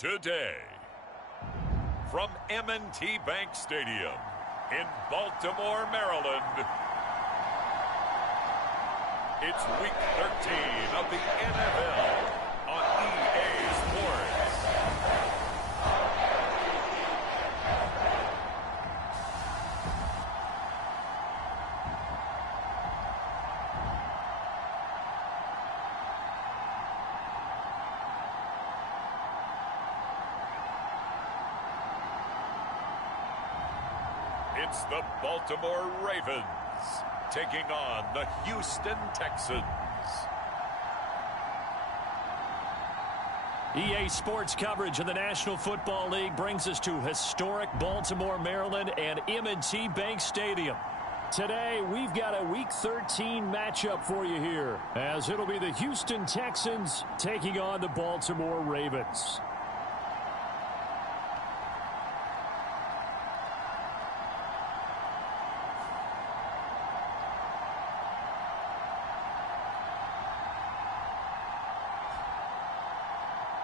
Today, from M&T Bank Stadium in Baltimore, Maryland, it's Week 13 of the NFL on EA Sports. It's the Baltimore Ravens taking on the Houston Texans. EA Sports coverage of the National Football League brings us to historic Baltimore, Maryland and M&T Bank Stadium. Today, we've got a Week 13 matchup for you here, as it'll be the Houston Texans taking on the Baltimore Ravens.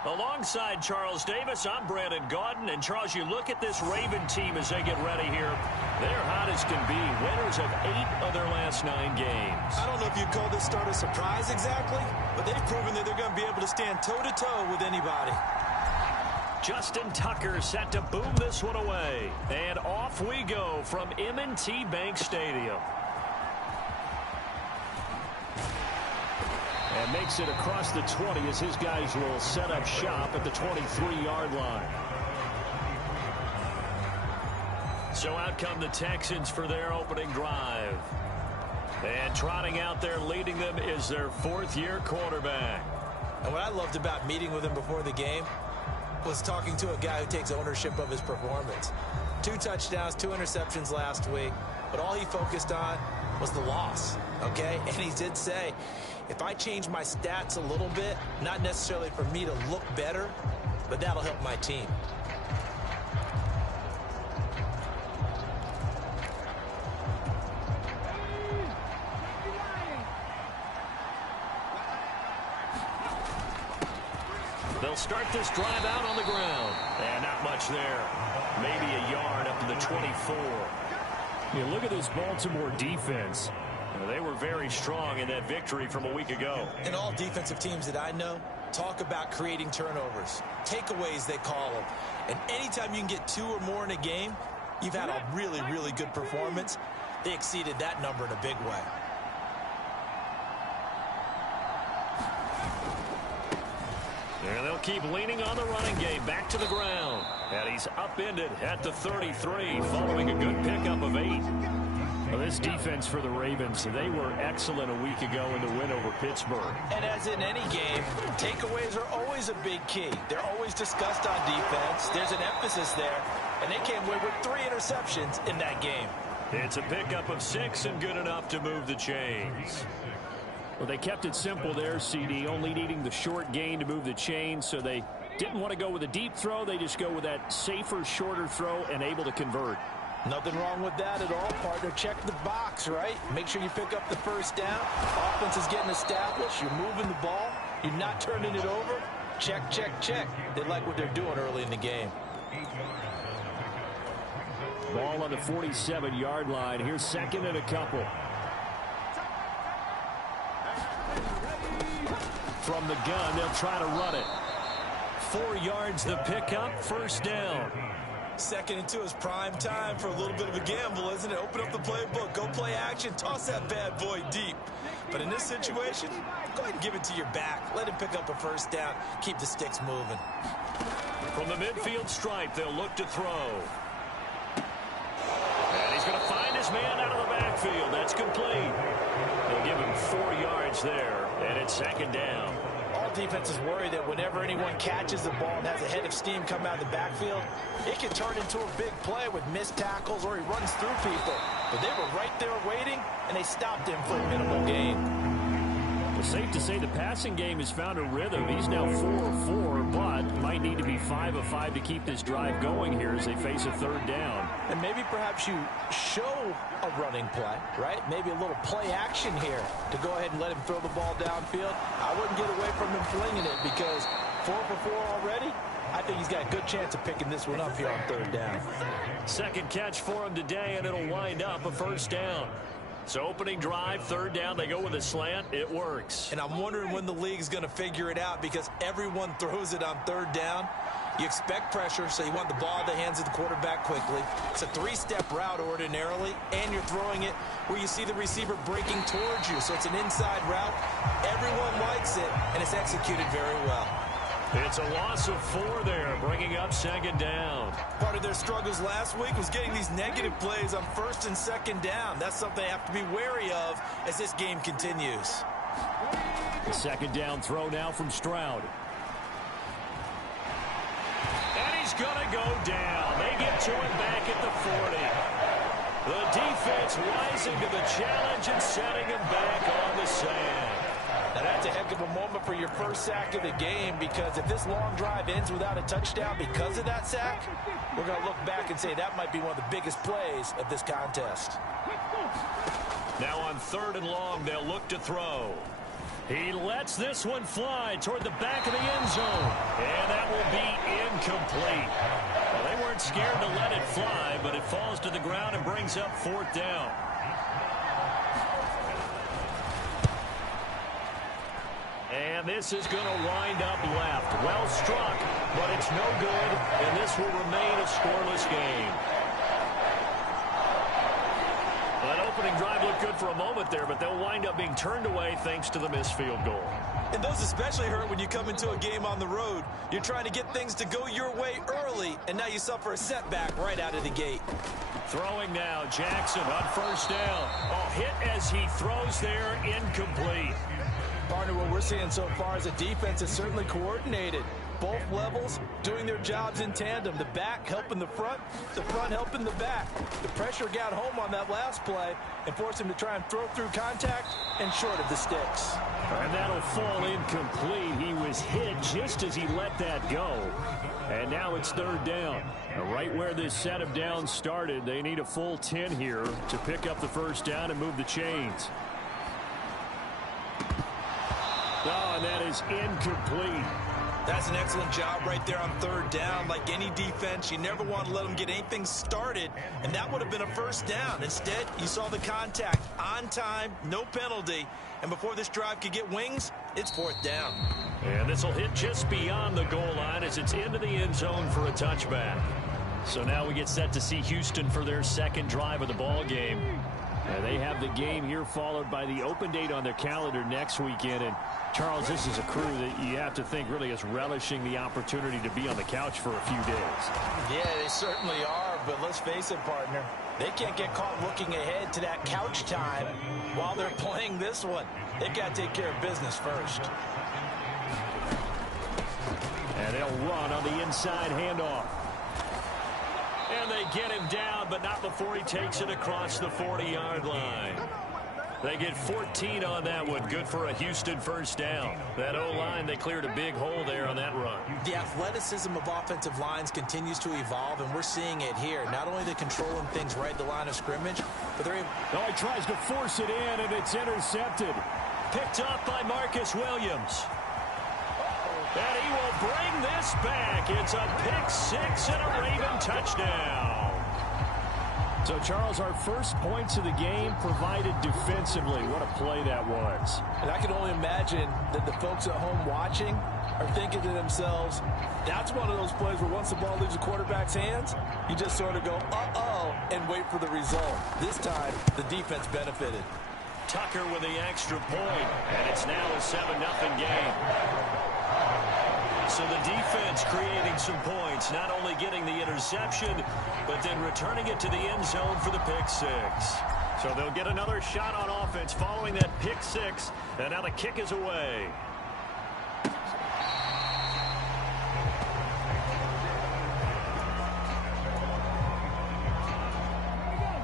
Alongside Charles Davis, I'm Brandon Gaudin. And Charles, you look at this Raven team as they get ready here. They're hot as can be. Winners of 8 of their last 9 games. I don't know if you'd call this start a surprise exactly, but they've proven that they're going to be able to stand toe-to-toe with anybody. Justin Tucker set to boom this one away. And off we go from M&T Bank Stadium. And makes it across the 20 as his guys will set up shop at the 23-yard line. So out come the Texans for their opening drive. And trotting out there leading them is their 4th-year quarterback. And what I loved about meeting with him before the game was talking to a guy who takes ownership of his performance. 2 touchdowns, 2 interceptions last week, but all he focused on was the loss, okay? And he did say, if I change my stats a little bit, not necessarily for me to look better, but that'll help my team. They'll start this drive out on the ground. And not much there. Maybe a yard up to the 24. Yeah, look at this Baltimore defense. They were very strong in that victory from a week ago. And all defensive teams that I know talk about creating turnovers. Takeaways, they call them. And anytime you can get 2 or more in a game, you've had a really, really good performance. They exceeded that number in a big way. And they'll keep leaning on the running game. Back to the ground. And he's upended at the 33 following a good pickup of 8. Well, this defense for the Ravens, they were excellent a week ago in the win over Pittsburgh. And as in any game, takeaways are always a big key. They're always discussed on defense. There's an emphasis there. And they came away with 3 interceptions in that game. It's a pickup of 6 and good enough to move the chains. Well, they kept it simple there, CD, only needing the short gain to move the chains, so they didn't want to go with a deep throw. They just go with that safer, shorter throw and able to convert. Nothing wrong with that at all, partner. Check the box, right? Make sure you pick up the first down. Offense is getting established. You're moving the ball. You're not turning it over. Check, check, check. They like what they're doing early in the game. Ball on the 47-yard line. Here's 2nd and a couple. From the gun, they'll try to run it. 4 yards the pickup, 1st down. 2nd and 2 is prime time for a little bit of a gamble, isn't it? Open up the playbook, go play action, toss that bad boy deep. But in this situation, go ahead and give it to your back. Let him pick up a 1st down. Keep the sticks moving. From the midfield stripe, they'll look to throw. And he's going to find his man out of the backfield. That's complete. They'll give him 4 yards there, and it's 2nd down. All defenses worry that whenever anyone catches the ball and has a head of steam come out of the backfield, it can turn into a big play with missed tackles or he runs through people. But they were right there waiting, and they stopped him for a minimal gain. Well, safe to say the passing game has found a rhythm. He's now 4 of 4, but might need to be 5 of 5 to keep this drive going here as they face a 3rd down. And maybe perhaps you show a running play, right? Maybe a little play action here to go ahead and let him throw the ball downfield. I wouldn't get away from him flinging it because 4 for 4 already. I think he's got a good chance of picking this one up here on 3rd down. Second catch for him today, and it'll wind up a 1st down. So opening drive, 3rd down, they go with a slant. It works. And I'm wondering when the league's going to figure it out, because everyone throws it on 3rd down. You expect pressure, so you want the ball in the hands of the quarterback quickly. It's a 3-step route ordinarily, and you're throwing it where you see the receiver breaking towards you. So it's an inside route. Everyone likes it, and it's executed very well. It's a loss of 4 there, bringing up 2nd down. Part of their struggles last week was getting these negative plays on 1st and 2nd down. That's something they have to be wary of as this game continues. The 2nd down throw now from Stroud. And he's going to go down. They get to him back at the 40. The defense rising to the challenge and setting him back on the sand. Now that's a heck of a moment for your first sack of the game, because if this long drive ends without a touchdown because of that sack, we're going to look back and say that might be one of the biggest plays of this contest. Now on 3rd and long, they'll look to throw. He lets this one fly toward the back of the end zone. And that will be incomplete. Well, they weren't scared to let it fly, but it falls to the ground and brings up 4th down. And this is going to wind up left. Well struck, but it's no good, and this will remain a scoreless game. Well, that opening drive looked good for a moment there, but they'll wind up being turned away thanks to the missed field goal. And those especially hurt when you come into a game on the road. You're trying to get things to go your way early, and now you suffer a setback right out of the gate. Throwing now, Jackson on 1st down. Oh, hit as he throws there, incomplete. Partner, what we're seeing so far is a defense is certainly coordinated. Both levels doing their jobs in tandem. The back helping the front helping the back. The pressure got home on that last play and forced him to try and throw through contact and short of the sticks. And that'll fall incomplete. He was hit just as he let that go. And now it's 3rd down. Right where this set of downs started, they need a full 10 here to pick up the 1st down and move the chains. Oh, and that is incomplete. That's an excellent job right there on 3rd down. Like any defense, you never want to let them get anything started, and that would have been a 1st down. Instead, you saw the contact on time, no penalty, and before this drive could get wings, it's 4th down. And this will hit just beyond the goal line as it's into the end zone for a touchback. So now we get set to see Houston for their 2nd drive of the ball game. And they have the game here followed by the open date on their calendar next weekend. And Charles, this is a crew that you have to think really is relishing the opportunity to be on the couch for a few days. Yeah, they certainly are, but let's face it, partner. They can't get caught looking ahead to that couch time while they're playing this one. They've got to take care of business first. And they'll run on the inside handoff. And they get him down, but not before he takes it across the 40-yard line. They get 14 on that one. Good for a Houston 1st down. That O-line, they cleared a big hole there on that run. The athleticism of offensive lines continues to evolve, and we're seeing it here. Not only are they controlling things right at the line of scrimmage, but they're able... Oh, he tries to force it in, and it's intercepted. Picked up by Marcus Williams. And he will bring this back. It's a pick 6 and a Raven touchdown. So, Charles, our first points of the game provided defensively. What a play that was. And I can only imagine that the folks at home watching are thinking to themselves, that's one of those plays where once the ball leaves the quarterback's hands, you just sort of go, uh-oh, and wait for the result. This time, the defense benefited. Tucker with the extra point, and it's now a 7-0 game. So the defense creating some points, not only getting the interception, but then returning it to the end zone for the pick 6. So they'll get another shot on offense following that pick 6, and now the kick is away.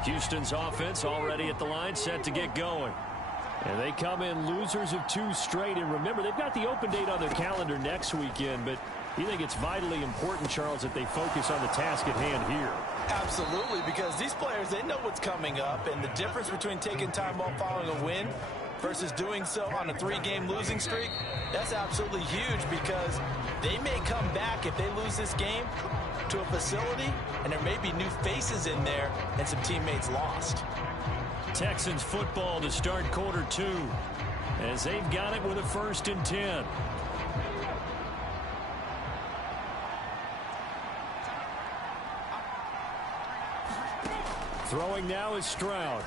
Houston's offense already at the line, set to get going. And they come in losers of 2 straight. And remember, they've got the open date on their calendar next weekend. But you think it's vitally important, Charles, that they focus on the task at hand here? Absolutely, because these players, they know what's coming up. And the difference between taking time off following a win versus doing so on a 3-game losing streak, that's absolutely huge, because They may come back if they lose this game to a facility, and there may be new faces in there and some teammates lost. Texans football to start quarter 2 as they've got it with a 1st and 10. Throwing now is Stroud.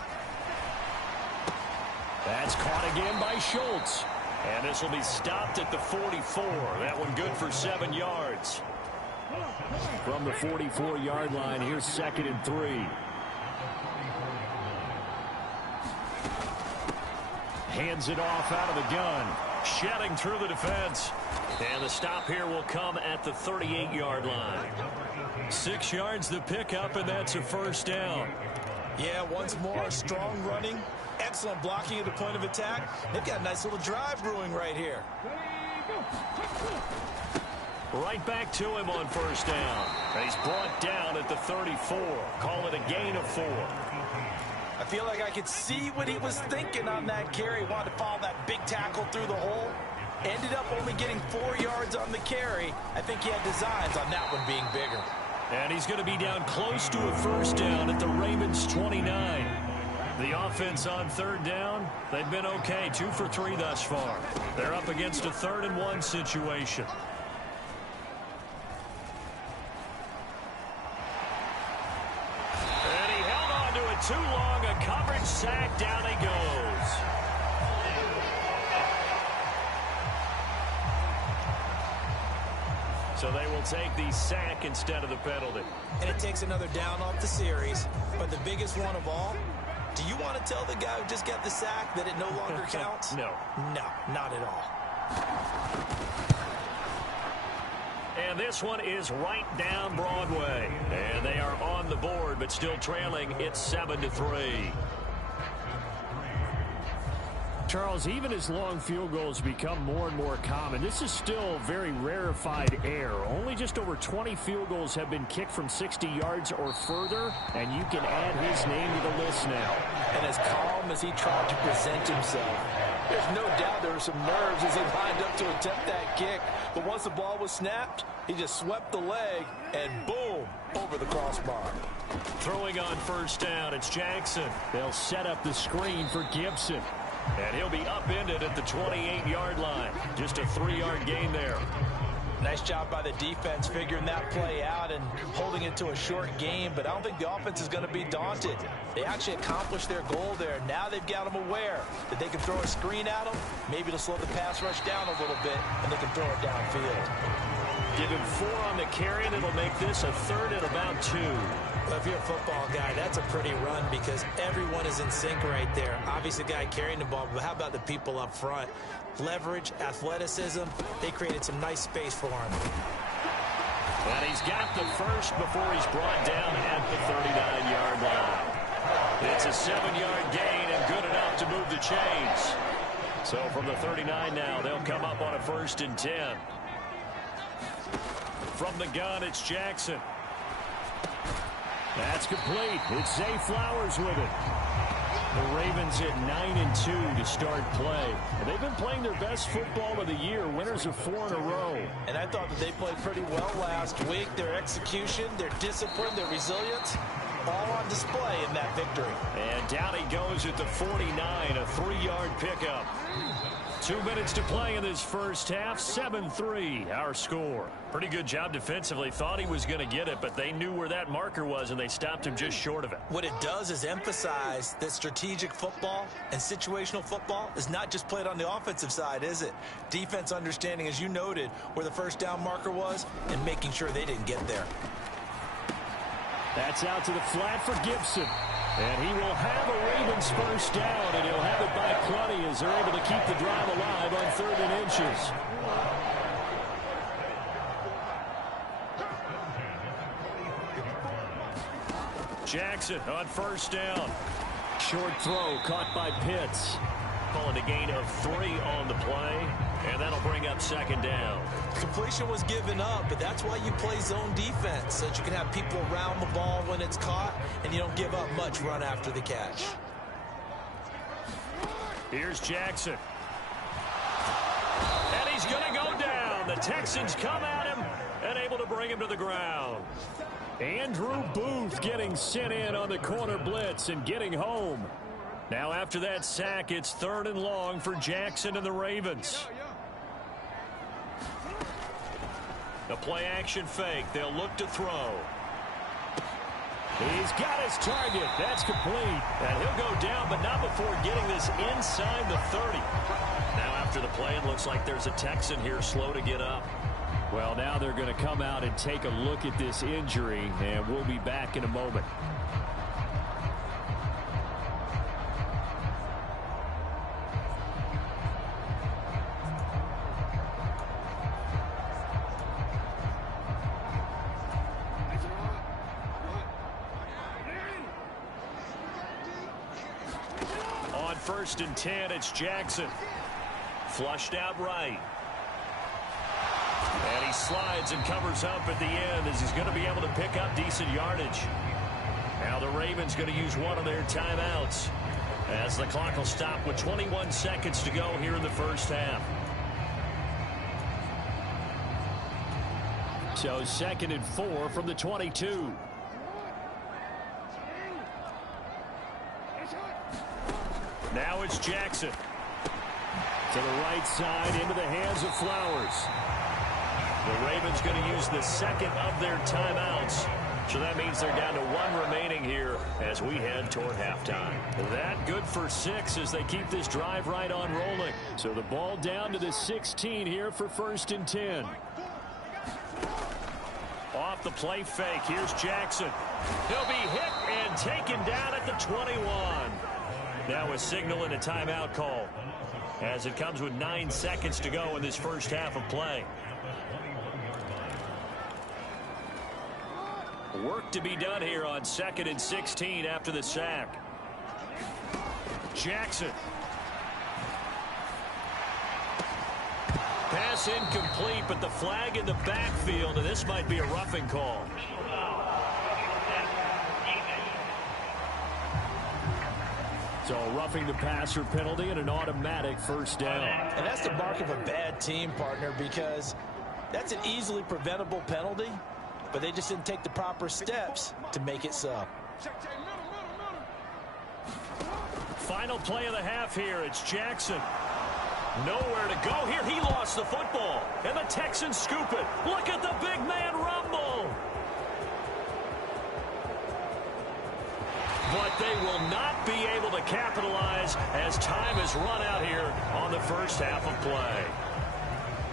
That's caught again by Schultz. And this will be stopped at the 44. That one good for 7 yards. From the 44-yard line, here's 2nd and 3. Hands it off out of the gun. Shedding through the defense. And the stop here will come at the 38-yard line. 6 yards the pickup, and that's a 1st down. Yeah, once more, strong running. Excellent blocking at the point of attack. They've got a nice little drive brewing right here. Right back to him on 1st down. He's brought down at the 34. Call it a gain of 4. I feel like I could see what he was thinking on that carry. Wanted to follow that big tackle through the hole. Ended up only getting 4 yards on the carry. I think he had designs on that one being bigger. And he's going to be down close to a 1st down at the Ravens' 29. The offense on 3rd down, they've been okay. 2 for 3 thus far. They're up against a 3rd and 1 situation. And he held on to it too long. A coverage sack. Down he goes. So they will take the sack instead of the penalty. And it takes another down off the series. But the biggest one of all, do you want to tell the guy who just got the sack that it no longer counts? No. No, not at all. And this one is right down Broadway. And they are on the board, but still trailing. It's 7-3. Charles, even as long field goals become more and more common, this is still very rarefied air. Only just over 20 field goals have been kicked from 60 yards or further, and you can add his name to the list now. And as calm as he tried to present himself, there's no doubt there were some nerves as he lined up to attempt that kick. But once the ball was snapped, he just swept the leg, and boom, over the crossbar. Throwing on 1st down, it's Jackson. They'll set up the screen for Gibson. And he'll be upended at the 28-yard line. Just a 3-yard gain there. Nice job by the defense figuring that play out and holding it to a short game, but I don't think the offense is going to be daunted. They actually accomplished their goal there. Now they've got them aware that they can throw a screen at them, maybe to slow the pass rush down a little bit, and they can throw it downfield. Give him 4 on the carry, and it'll make this a 3rd and about 2. Well, if you're a football guy, that's a pretty run because everyone is in sync right there. Obviously, the guy carrying the ball, but how about the people up front? Leverage, athleticism, they created some nice space for him. And he's got the first before he's brought down at the 39-yard line. It's a 7-yard gain and good enough to move the chains. So from the 39 now, they'll come up on a 1st and 10. From the gun, it's Jackson. That's complete. It's Zay Flowers with it. The Ravens at 9-2 to start play. They've been playing their best football of the year. Winners of 4 in a row. And I thought that they played pretty well last week. Their execution, their discipline, their resilience, all on display in that victory. And down he goes at the 49, a 3-yard pickup. 2 minutes to play in this first half. 7-3, our score. Pretty good job defensively. Thought he was going to get it, but they knew where that marker was, and they stopped him just short of it. What it does is emphasize that strategic football and situational football is not just played on the offensive side, is it? Defense understanding, as you noted, where the 1st down marker was and making sure they didn't get there. That's out to the flat for Gibson. And he will have a Ravens 1st down, and he'll have it by plenty as they're able to keep the drive alive on 3rd and inches. Jackson on 1st down. Short throw caught by Pitts. Calling a gain of 3 on the play, and that'll bring up 2nd down. Completion was given up, but that's why you play zone defense, so that you can have people around the ball when it's caught, and you don't give up much run after the catch. Here's Jackson. And he's going to go down. and the Texans come at him and able to bring him to the ground. Andrew Booth getting sent in on the corner blitz and getting home. Now after that sack, it's 3rd and long for Jackson and the Ravens. The play action fake. They'll look to throw. He's got his target. That's complete. And he'll go down, but not before getting this inside the 30. Now after the play, it looks like there's a Texan here slow to get up. Well, now they're going to come out and take a look at this injury, and we'll be back in a moment. On 1st and 10, it's Jackson. Flushed out right. And he slides and covers up at the end as he's going to be able to pick up decent yardage. Now the Ravens going to use one of their timeouts as the clock will stop with 21 seconds to go here in the first half. So 2nd and 4 from the 22. Now it's Jackson. To the right side into the hands of Flowers. The Ravens going to use the 2nd of their timeouts. So that means they're down to 1 remaining here as we head toward halftime. That good for 6 as they keep this drive right on rolling. So the ball down to the 16 here for 1st and 10. Off the play fake, here's Jackson. He'll be hit and taken down at the 21. Now a signal and a timeout call as it comes with 9 seconds to go in this first half of play. Work to be done here on 2nd and 16 after the sack. Jackson. Pass incomplete, but the flag in the backfield, and this might be a roughing call. So roughing the passer penalty and an automatic first down. And that's the mark of a bad team, partner, because that's an easily preventable penalty, but they just didn't take the proper steps to make it so. Final play of the half here. It's Jackson. Nowhere to go here. He lost the football. And the Texans scoop it. Look at the big man rumble. But they will not be able to capitalize as time has run out here on the first half of play.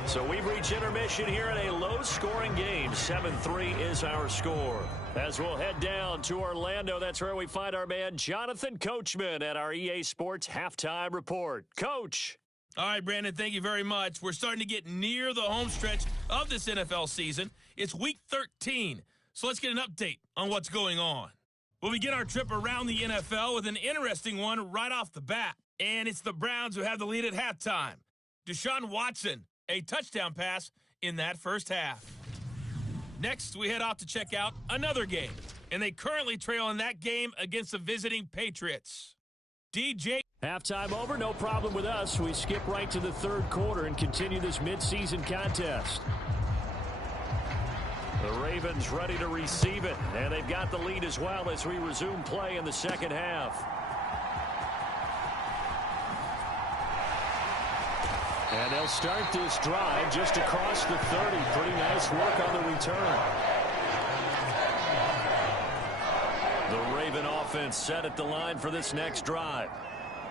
So we've reached intermission here in a low-scoring game. 7-3 is our score. As we'll head down to Orlando, that's where we find our man Jonathan Coachman at our EA Sports Halftime Report. Coach. All right, Brandon, thank you very much. We're starting to get near the home stretch of this NFL season. It's Week 13, so let's get an update on what's going on. We'll begin our trip around the NFL with an interesting one right off the bat, and it's the Browns who have the lead at halftime. Deshaun Watson, a touchdown pass in that first half. Next, we head off to check out another game, and they currently trail in that game against the visiting Patriots. DJ. Halftime over, no problem with us. We skip right to the 3rd quarter and continue this midseason contest. The Ravens ready to receive it, and they've got the lead as well as we resume play in the second half. And they'll start this drive just across the 30. Pretty nice work on the return. The Raven offense set at the line for this next drive.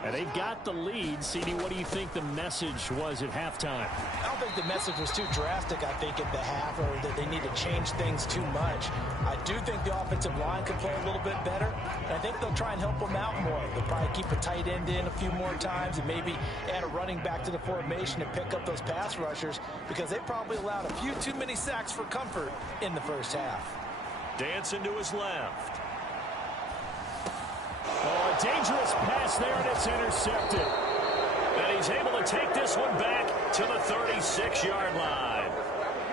And they've got the lead. CD, what do you think the message was at halftime? I don't think the message was too drastic, I think, at the half, or that they need to change things too much. I do think the offensive line could play a little bit better, and I think they'll try and help them out more. They'll probably keep a tight end in a few more times and maybe add a running back to the formation and pick up those pass rushers because they probably allowed a few too many sacks for comfort in the first half. Dancing to his left. Oh, a dangerous pass there, and it's intercepted. And he's able to take this one back to the 36-yard line.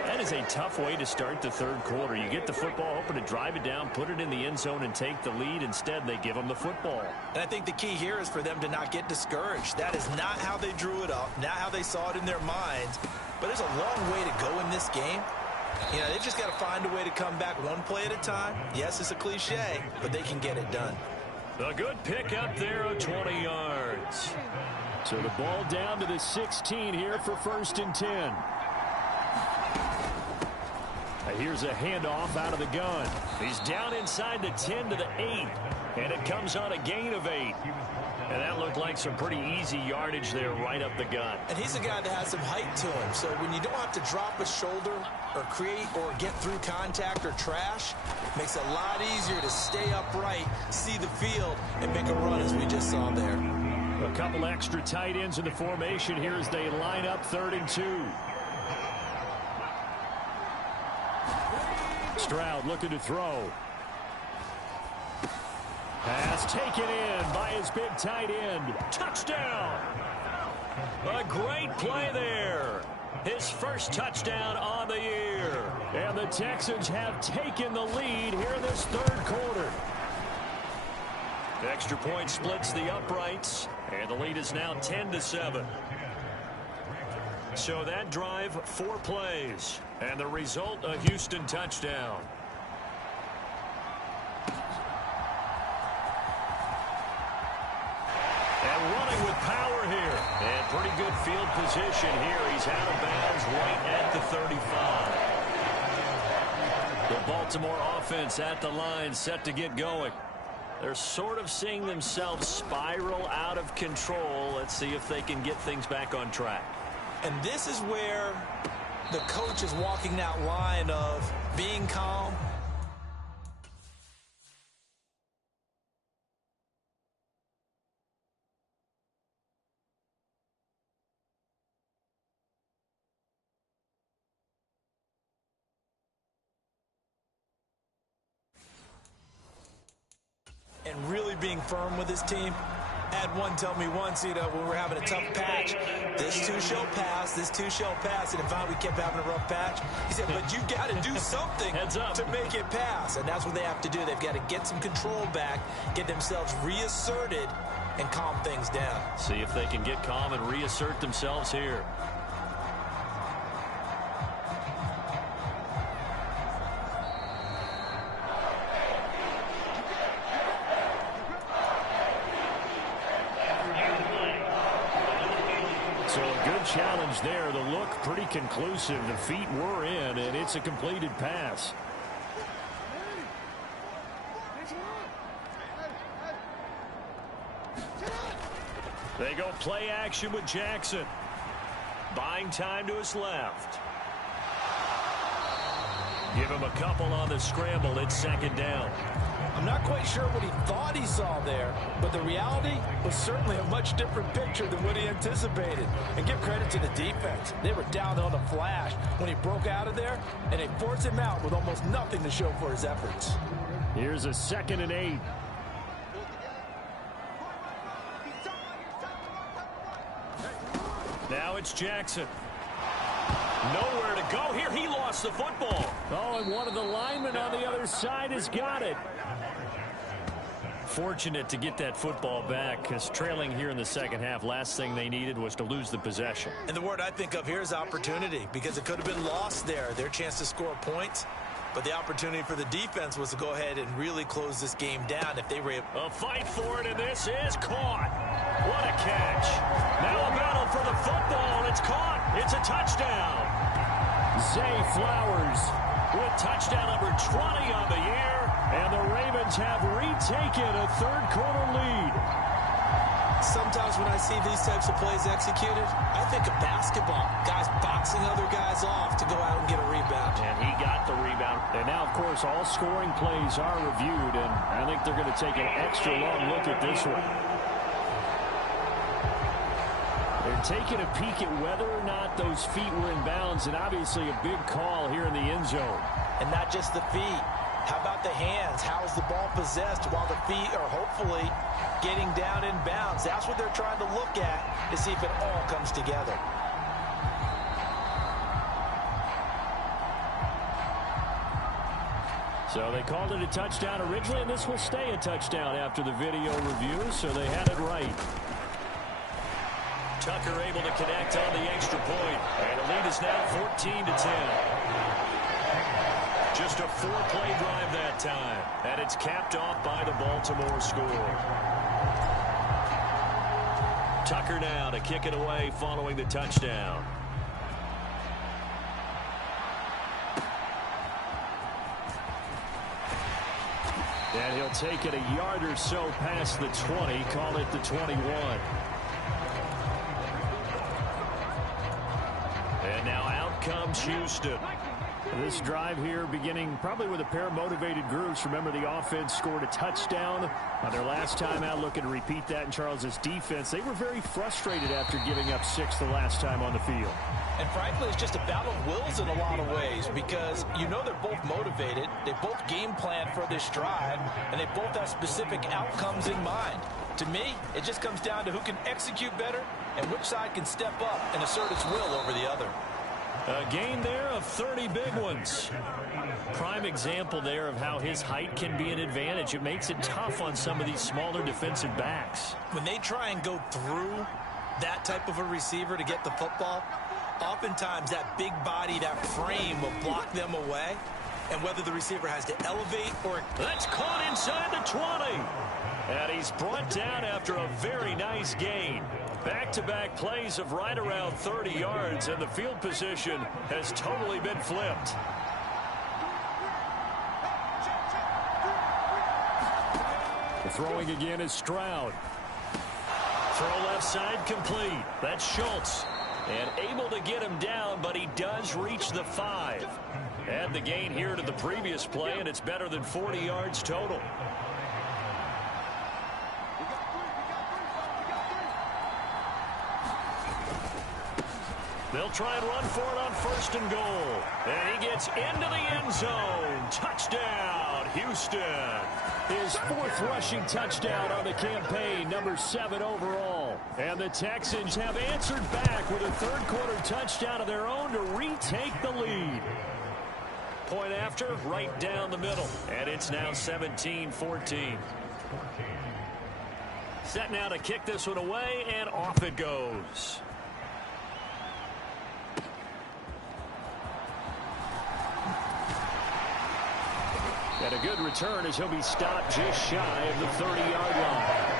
That is a tough way to start the third quarter. You get the football, hoping to drive it down, put it in the end zone, and take the lead. Instead, they give them the football. And I think the key here is for them to not get discouraged. That is not how they drew it up, not how they saw it in their minds. But there's a long way to go in this game. You know, they just got to find a way to come back one play at a time. Yes, it's a cliche, but they can get it done. A good pick up there of 20 yards. So the ball down to the 16 here for 1st and 10. Here's a handoff out of the gun. He's down inside the 10 to the 8. And it comes on a gain of 8. And that looked like some pretty easy yardage there right up the gut. And he's a guy that has some height to him. So when you don't have to drop a shoulder or create or get through contact or trash, it makes it a lot easier to stay upright, see the field, and make a run as we just saw there. A couple extra tight ends in the formation here as they line up 3rd and 2. Stroud looking to throw. Pass taken in by his big tight end. Touchdown! A great play there. His first touchdown on the year. And the Texans have taken the lead here in this third quarter. Extra point splits the uprights. And the lead is now 10-7. So that drive, 4 plays. And the result, a Houston touchdown. And running with power here. And pretty good field position here. He's out of bounds right at the 35. The Baltimore offense at the line, set to get going. They're sort of seeing themselves spiral out of control. Let's see if they can get things back on track. And this is where the coach is walking that line of being calm. And really being firm with his team. I had one tell me once, you know, when we were having a tough patch, this too shall pass, this too shall pass. And if we kept having a rough patch, he said, but you got to do something to make it pass. And that's what they have to do. They've got to get some control back, get themselves reasserted, and calm things down. See if they can get calm and reassert themselves here. So a good challenge there. The look pretty conclusive. The feet were in, and it's a completed pass. They go play action with Jackson. Buying time to his left. Give him a couple on the scramble. It's 2nd down. I'm not quite sure what he thought he saw there, but the reality was certainly a much different picture than what he anticipated. And give credit to the defense. They were down on the flash when he broke out of there, and they forced him out with almost nothing to show for his efforts. Here's a 2nd and 8. Now it's Jackson. Nowhere to go here. He lost the football. Oh, and one of the linemen on the other side has got it. Fortunate to get that football back, because trailing here in the second half, last thing they needed was to lose the possession. And the word I think of here is opportunity, because it could have been lost there, their chance to score points. But the opportunity for the defense was to go ahead and really close this game down if they were able. A fight for it, and this is caught. What a catch. Now a battle for the football, and it's caught. It's a touchdown. Zay Flowers with touchdown number 20 on the year, and the Ravens have retaken a third quarter lead. Sometimes when I see these types of plays executed, I think of basketball. Guys boxing other guys off to go out and get a rebound. And he got the rebound. And now, of course, all scoring plays are reviewed, and I think they're going to take an extra long look at this one. They're taking a peek at whether or not those feet were in bounds, and obviously a big call here in the end zone. And not just the feet. How about the hands? How is the ball possessed while the feet are hopefully getting down in bounds? That's what they're trying to look at to see if it all comes together. So they called it a touchdown originally, and this will stay a touchdown after the video review, so they had it right. Tucker able to connect on the extra point, and the lead is now 14-10. Just a 4-play drive that time, and it's capped off by the Baltimore score. Tucker now to kick it away following the touchdown. And he'll take it a yard or so past the 20, call it the 21. And now out comes Houston. This drive here beginning probably with a pair of motivated groups. Remember, the offense scored a touchdown on their last time out, looking to repeat that in Charles' defense. They were very frustrated after giving up 6 the last time on the field. And frankly, it's just a battle of wills in a lot of ways, because you know they're both motivated. They both game plan for this drive, and they both have specific outcomes in mind. To me, it just comes down to who can execute better and which side can step up and assert its will over the other. A gain there of 30 big ones. Prime example there of how his height can be an advantage. It makes it tough on some of these smaller defensive backs. When they try and go through that type of a receiver to get the football, oftentimes that big body, that frame will block them away. And whether the receiver has to elevate or... That's caught inside the 20. And he's brought down after a very nice gain. Back-to-back plays of right around 30 yards, and the field position has totally been flipped. The throwing again is Stroud. Throw left side complete. That's Schultz. And able to get him down, but he does reach the 5. Add the gain here to the previous play, and it's better than 40 yards total. They'll try and run for it on 1st and goal. And he gets into the end zone. Touchdown, Houston. His 4th rushing touchdown on the campaign, number 7 overall. And the Texans have answered back with a 3rd quarter touchdown of their own to retake the lead. Point after, right down the middle. And it's now 17-14. Set now to kick this one away, and off it goes. And a good return as he'll be stopped just shy of the 30-yard line.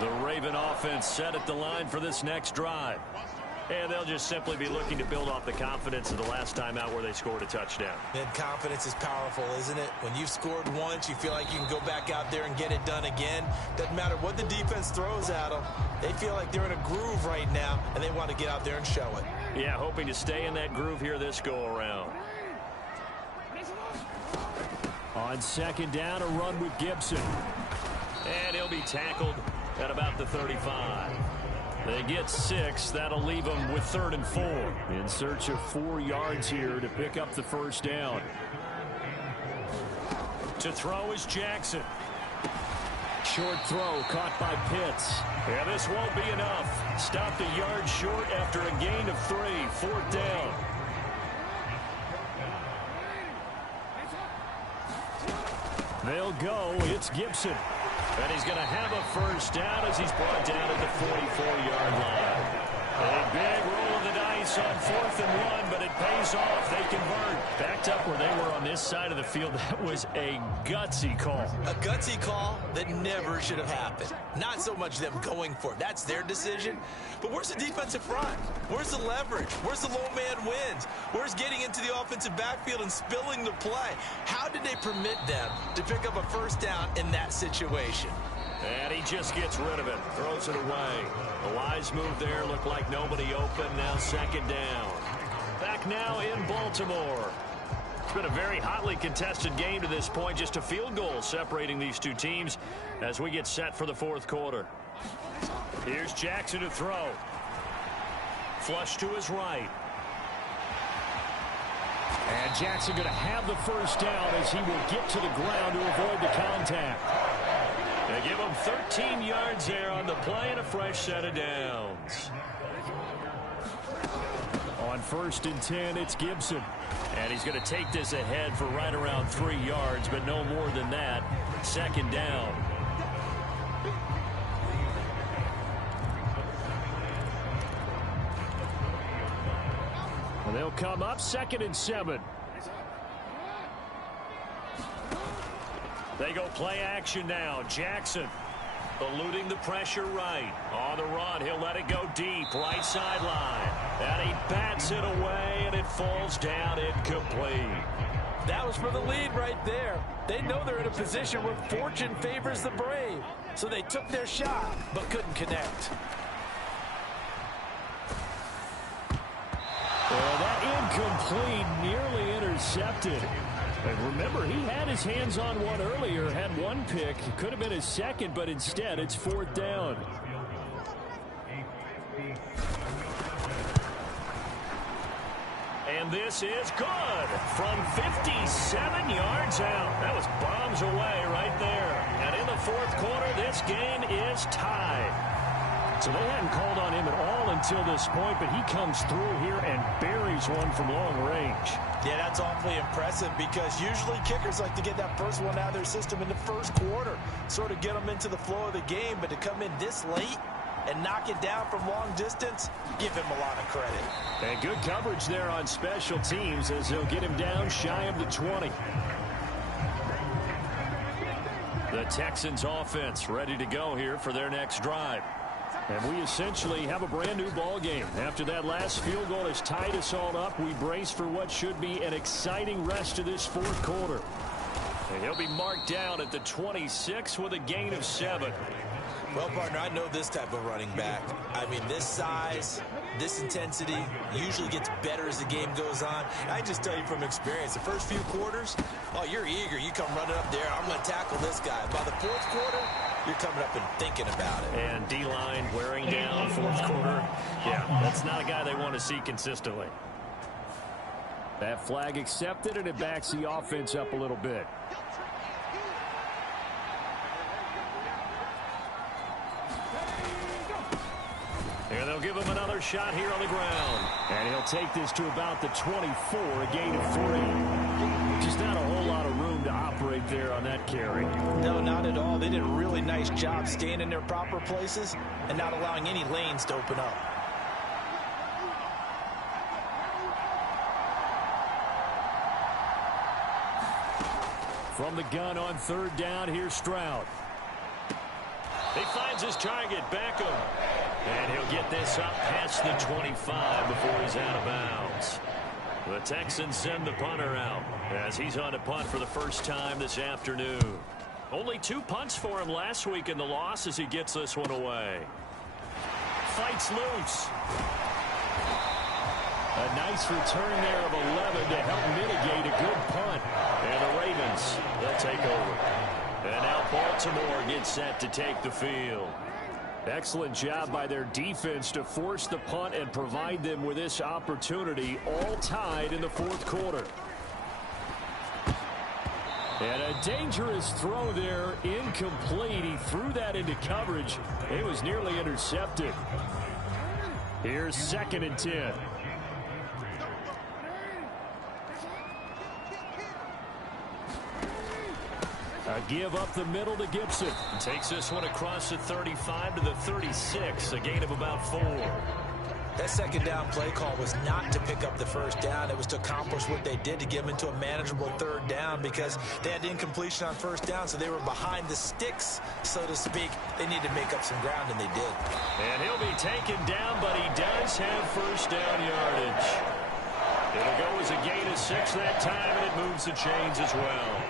The Raven offense set at the line for this next drive. And they'll just simply be looking to build off the confidence of the last time out where they scored a touchdown. And confidence is powerful, isn't it? When you've scored once, you feel like you can go back out there and get it done again. Doesn't matter what the defense throws at them. They feel like they're in a groove right now, and they want to get out there and show it. Yeah, hoping to stay in that groove here this go-around. On 2nd down, a run with Gibson. And he'll be tackled at about the 35. They get 6. That'll leave them with 3rd and 4. In search of 4 yards here to pick up the 1st down. To throw is Jackson. Short throw caught by Pitts. Yeah, this won't be enough. Stopped a yard short after a gain of 3. 4th down. They'll go. It's Gibson. And he's going to have a 1st down as he's brought down at the 44-yard line. A big roll of the dice on 4th and 1, but it pays off. They convert. Backed up where they were on this side of the field. That was a gutsy call. A gutsy call that never should have happened. Not so much them going for it. That's their decision. But where's the defensive front? Where's the leverage? Where's the low man wins? Where's getting into the offensive backfield and spilling the play? How did they permit them to pick up a 1st down in that situation? And he just gets rid of it. Throws it away. A wise move there. Looked like nobody open. Now 2nd down. Back now in Baltimore. It's been a very hotly contested game to this point. Just a field goal separating these two teams as we get set for the 4th quarter. Here's Jackson to throw. Flush to his right. And Jackson going to have the 1st down as he will get to the ground to avoid the contact. They give him 13 yards there on the play and a fresh set of downs. On 1st and 10, it's Gibson. And he's going to take this ahead for right around 3 yards, but no more than that. 2nd down. And they'll come up 2nd and 7. They go play action now. Jackson eluding the pressure right. On the run, he'll let it go deep. Right sideline. And he bats it away, and it falls down incomplete. That was for the lead right there. They know they're in a position where fortune favors the brave. So they took their shot, but couldn't connect. Well, that incomplete, nearly intercepted. And remember, he had his hands on one earlier, had one pick. Could have been his second, but instead it's 4th down. And this is good from 57 yards out. That was bombs away right there. And in the 4th quarter, this game is tied. So they hadn't called on him at all until this point, but he comes through here and buries one from long range. Yeah, that's awfully impressive because usually kickers like to get that first one out of their system in the 1st quarter, sort of get them into the flow of the game, but to come in this late and knock it down from long distance, give him a lot of credit. And good coverage there on special teams as they'll get him down shy of the 20. The Texans offense ready to go here for their next drive. And we essentially have a brand new ball game. After that last field goal has tied us all up, we brace for what should be an exciting rest of this 4th quarter. And he'll be marked down at the 26 with a gain of 7. Well, partner, I know this type of running back. I mean, this size, this intensity usually gets better as the game goes on. I just tell you from experience, the first few quarters, oh, you're eager. You come running up there, I'm going to tackle this guy. By the 4th quarter, you're coming up and thinking about it. And D-line wearing down 4th quarter. Yeah, that's not a guy they want to see consistently. That flag accepted, and it backs the offense up a little bit. And they'll give him another shot here on the ground. And he'll take this to about the 24, a gain of 3. Just not a whole lot of room to operate there on that carry. No, not at all. They did a really nice job staying in their proper places and not allowing any lanes to open up. From the gun on 3rd down, here's Stroud. He finds his target, Beckham. And he'll get this up past the 25 before he's out of bounds. The Texans send the punter out as he's on a punt for the first time this afternoon. Only 2 punts for him last week in the loss as he gets this one away. Fights loose. A nice return there of 11 to help mitigate a good punt. And the Ravens, they'll take over. And now Baltimore gets set to take the field. Excellent job by their defense to force the punt and provide them with this opportunity, all tied in the 4th quarter. And a dangerous throw there, incomplete. He threw that into coverage. It was nearly intercepted. Here's 2nd and 10. A give up the middle to Gibson. Takes this one across the 35 to the 36, a gain of about 4. That 2nd down play call was not to pick up the 1st down. It was to accomplish what they did to get them into a manageable 3rd down because they had incompletion on 1st down, so they were behind the sticks, so to speak. They needed to make up some ground, and they did. And he'll be taken down, but he does have 1st down yardage. It'll go as a gain of 6 that time, and it moves the chains as well.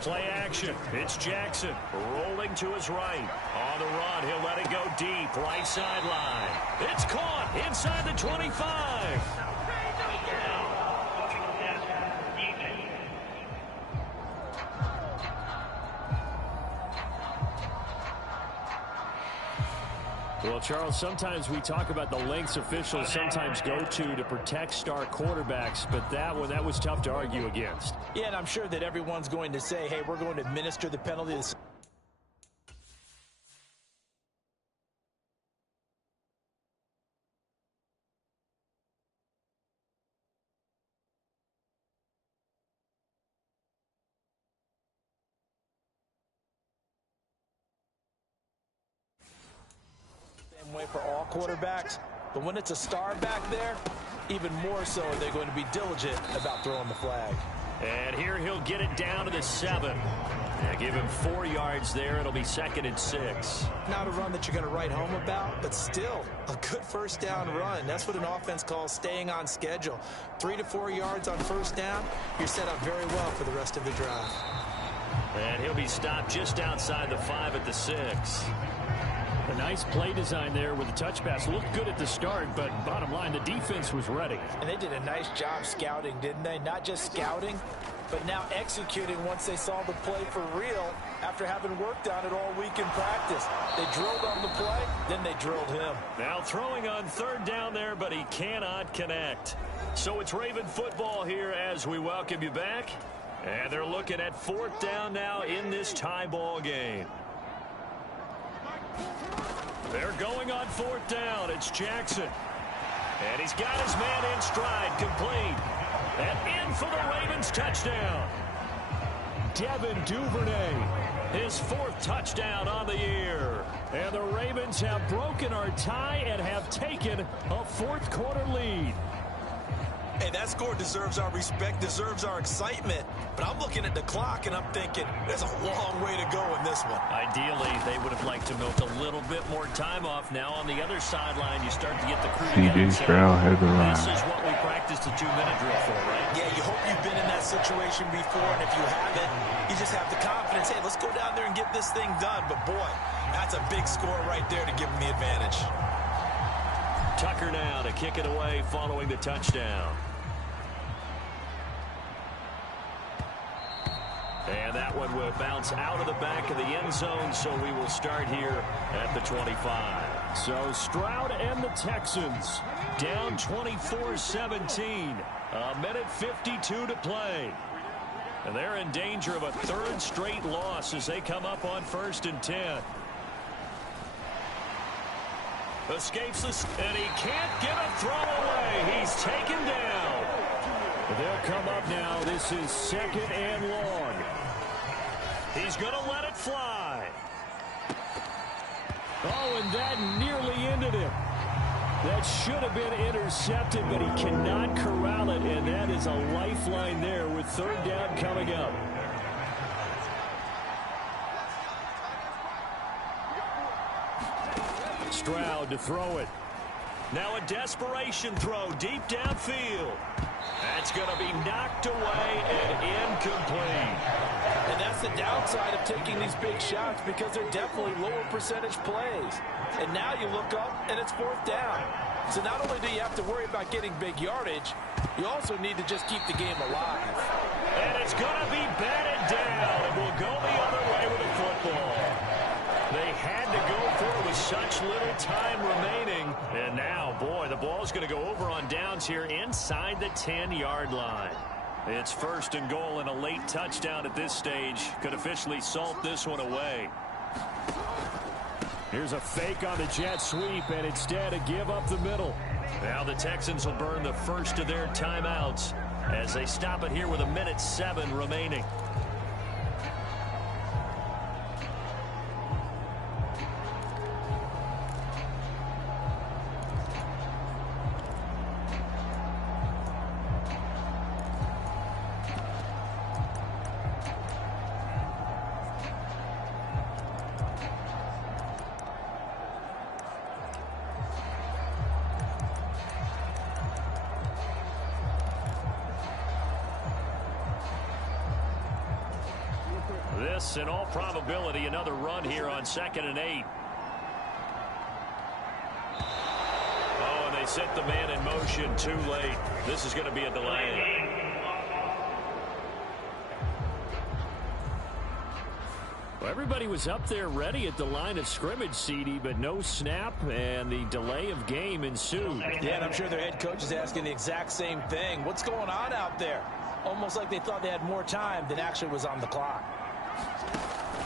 Play action. It's Jackson rolling to his right. On the run, he'll let it go deep. Right sideline. It's caught inside the 25. Well, Charles, sometimes we talk about the lengths officials sometimes go to protect star quarterbacks, but that was tough to argue against. Yeah, and I'm sure that everyone's going to say, hey, we're going to administer the penalty for all quarterbacks. But when it's a star back there, even more so are they going to be diligent about throwing the flag. And here he'll get it down to the 7. Yeah, give him 4 yards there. It'll be 2nd and 6. Not a run that you're going to write home about, but still a good first down run. That's what an offense calls staying on schedule. 3 to 4 yards on first down, you're set up very well for the rest of the drive. And he'll be stopped just outside the 5 at the 6. A nice play design there with the touch pass. Looked good at the start, but bottom line, the defense was ready. And they did a nice job scouting, didn't they? Not just scouting, but now executing once they saw the play for real after having worked on it all week in practice. They drilled on the play, then they drilled him. Now throwing on 3rd down there, but he cannot connect. So it's Raven football here as we welcome you back. And they're looking at 4th down now in this tie ball game. They're going on 4th down. It's Jackson. And he's got his man in stride, complete. And in for the Ravens touchdown. Devin Duvernay, his 4th touchdown on the year. And the Ravens have broken our tie and have taken a 4th quarter lead. Hey, that score deserves our respect, deserves our excitement. But I'm looking at the clock, and I'm thinking, there's a long way to go in this one. Ideally, they would have liked to milk a little bit more time off. Now on the other sideline, you start to get the crew together. Stroud has the line. This is what we practiced the 2-minute drill for, right? Yeah, you hope you've been in that situation before, and if you haven't, you just have the confidence, hey, let's go down there and get this thing done. But, boy, that's a big score right there to give them the advantage. Tucker now to kick it away following the touchdown. And that one will bounce out of the back of the end zone, so we will start here at the 25. So Stroud and the Texans down 24-17. A minute 52 to play. And they're in danger of a 3rd straight loss as they come up on 1st and 10. Escapes this, and he can't get a throw away. He's taken down. They'll come up now. This is 2nd and long. He's going to let it fly. Oh, and that nearly ended him. That should have been intercepted, but he cannot corral it, and that is a lifeline there with 3rd down coming up. Stroud to throw it. Now a desperation throw deep downfield. That's going to be knocked away and incomplete. And that's the downside of taking these big shots because they're definitely lower percentage plays. And now you look up and it's 4th down. So not only do you have to worry about getting big yardage, you also need to just keep the game alive. And it's going to be batted down, and we'll go the other way with the football. They had to go for it with such little time remaining. And now, boy, the ball's going to go over on downs here inside the 10-yard line. It's 1st and goal, and a late touchdown at this stage could officially salt this one away. Here's a fake on the jet sweep, and instead a give up the middle. Now the Texans will burn the first of their timeouts as they stop it here with 1:07 remaining. This, in all probability, another run here on 2nd and 8. Oh, and they set the man in motion too late. This is going to be a delay. Well, everybody was up there ready at the line of scrimmage, CD, but no snap, and the delay of game ensued. Yeah, and I'm sure their head coach is asking the exact same thing. What's going on out there? Almost like they thought they had more time than actually was on the clock.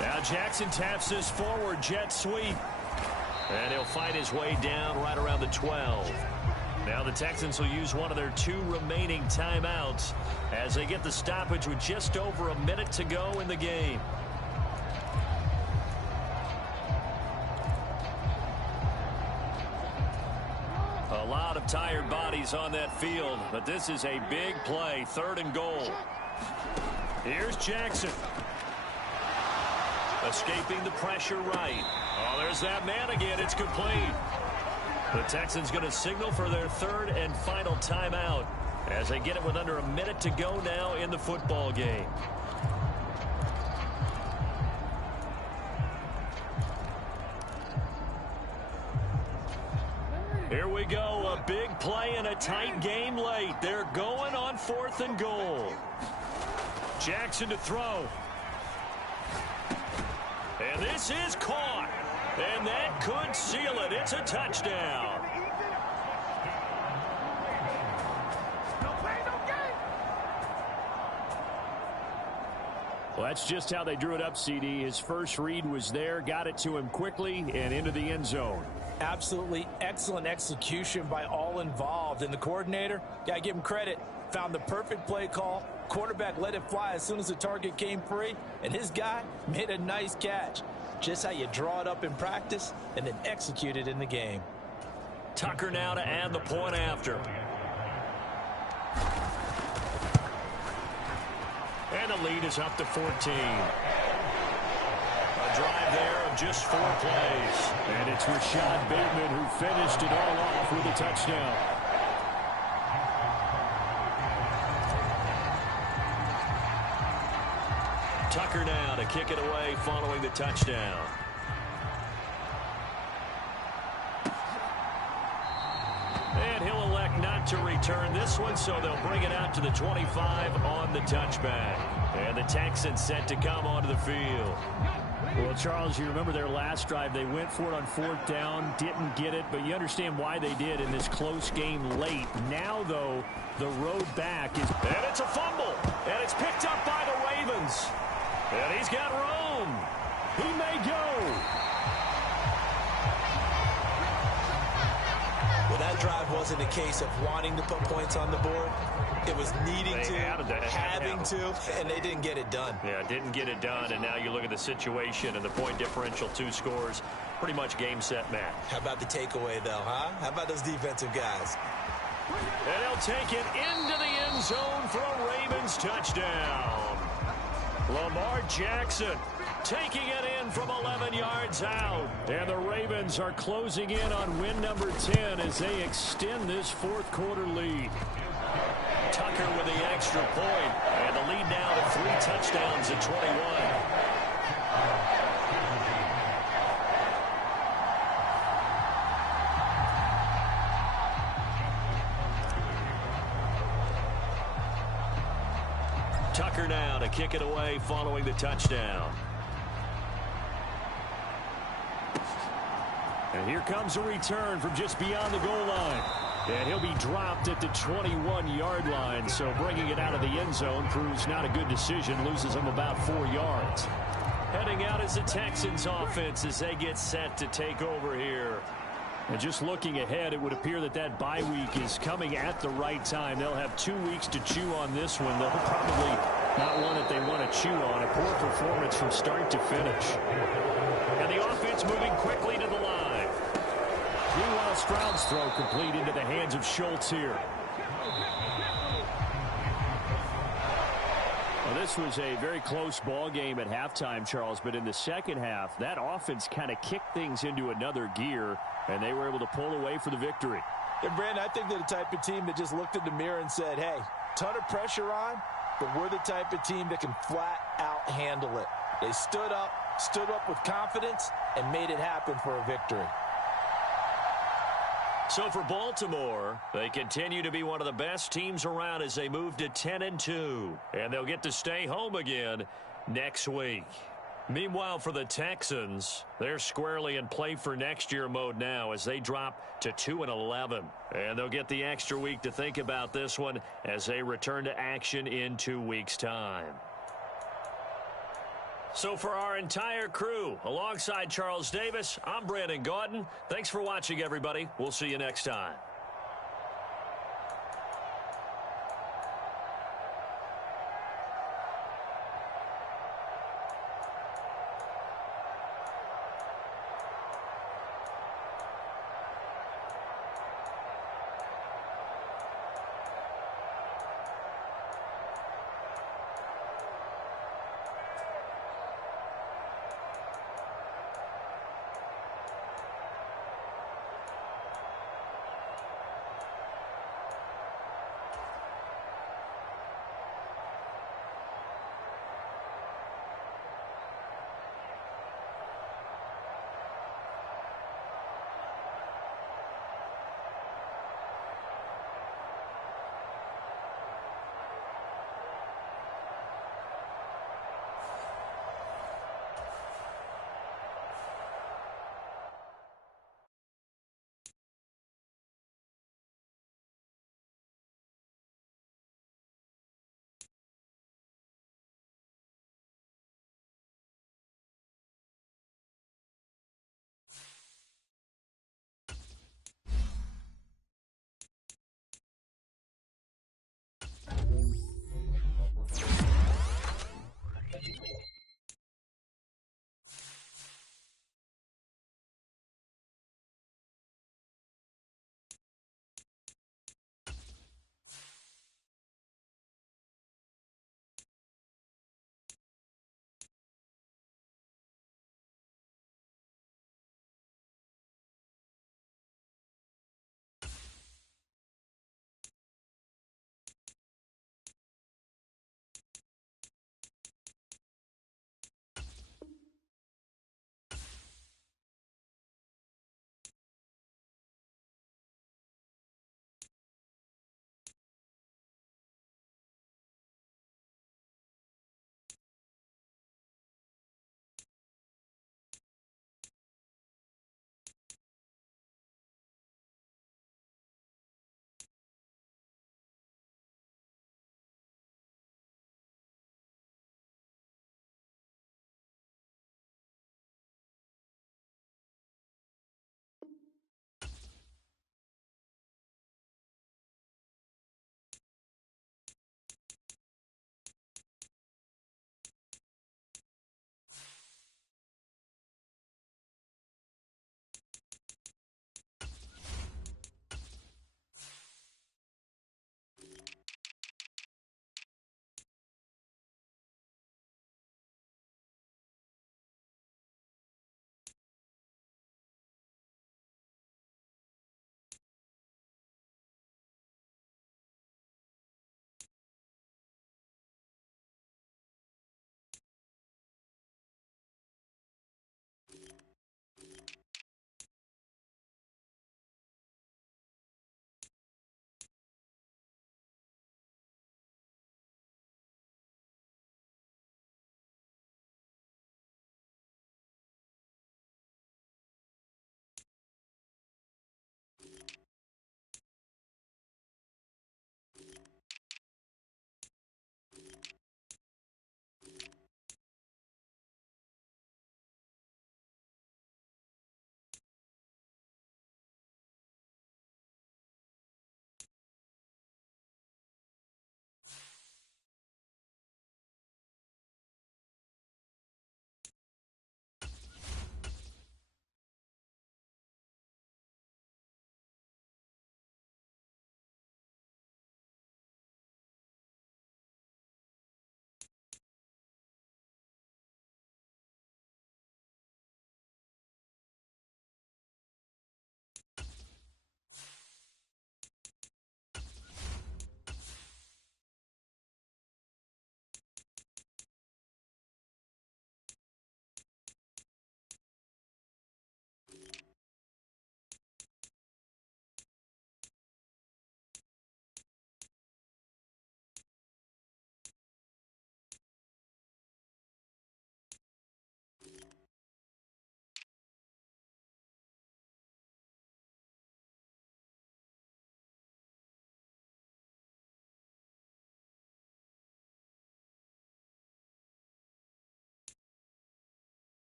Now Jackson taps this forward jet sweep. And he'll fight his way down right around the 12. Now the Texans will use one of their 2 remaining timeouts as they get the stoppage with just over a minute to go in the game. A lot of tired bodies on that field, but this is a big play, 3rd and goal. Here's Jackson. Escaping the pressure right. Oh, there's that man again. It's complete. The Texans going to signal for their 3rd and final timeout as they get it with under a minute to go now in the football game. Here we go, a big play in a tight game late. They're going on 4th and goal. Jackson to throw. And this is caught. And that could seal it. It's a touchdown. Well, that's just how they drew it up, CD. His first read was there, got it to him quickly, and into the end zone. Absolutely excellent execution by all involved. And the coordinator, got to give him credit, found the perfect play call. Quarterback let it fly as soon as the target came free, and his guy made a nice catch. Just how you draw it up in practice and then execute it in the game. Tucker now to add the point after. And the lead is up to 14. A drive there of just 4 plays. And it's Rashad Bateman who finished it all off with a touchdown. Tucker now to kick it away following the touchdown. And he'll elect not to return this one, so they'll bring it out to the 25 on the touchback. And the Texans set to come onto the field. Well, Charles, you remember their last drive. They went for it on 4th down, didn't get it, but you understand why they did in this close game late. Now, though, the road back is... And it's a fumble, and it's picked up by the Ravens. And he's got room. He may go. Well, that drive wasn't a case of wanting to put points on the board. It was needing to, having to, and they didn't get it done. Yeah, didn't get it done, and now you look at the situation and the point differential, 2 scores, pretty much game, set, match. How about the takeaway, though, huh? How about those defensive guys? And he'll take it into the end zone for a Ravens touchdown. Lamar Jackson taking it in from 11 yards out. And the Ravens are closing in on win number 10 as they extend this 4th quarter lead. Tucker with the extra point, and the lead now to 3 touchdowns at 21. Tucker now to kick it away following the touchdown. And here comes a return from just beyond the goal line. And he'll be dropped at the 21-yard line, so bringing it out of the end zone proves not a good decision, loses him about 4 yards. Heading out is the Texans offense as they get set to take over here. And just looking ahead, it would appear that that bye week is coming at the right time. They'll have 2 weeks to chew on this one. They'll probably not one that they want to chew on. A poor performance from start to finish. And the offense moving quickly to the line. Meanwhile, Stroud's throw complete into the hands of Schultz here. Well, this was a very close ball game at halftime, Charles, but in the second half, that offense kind of kicked things into another gear, and they were able to pull away for the victory. And, Brandon, I think they're the type of team that just looked in the mirror and said, hey, ton of pressure on, but we're the type of team that can flat out handle it. They stood up with confidence, and made it happen for a victory. So for Baltimore, they continue to be one of the best teams around as they move to 10-2. And they'll get to stay home again next week. Meanwhile, for the Texans, they're squarely in play for next year mode now as they drop to 2-11. And they'll get the extra week to think about this one as they return to action in 2 weeks' time. So for our entire crew, alongside Charles Davis, I'm Brandon Gaudin. Thanks for watching, everybody. We'll see you next time.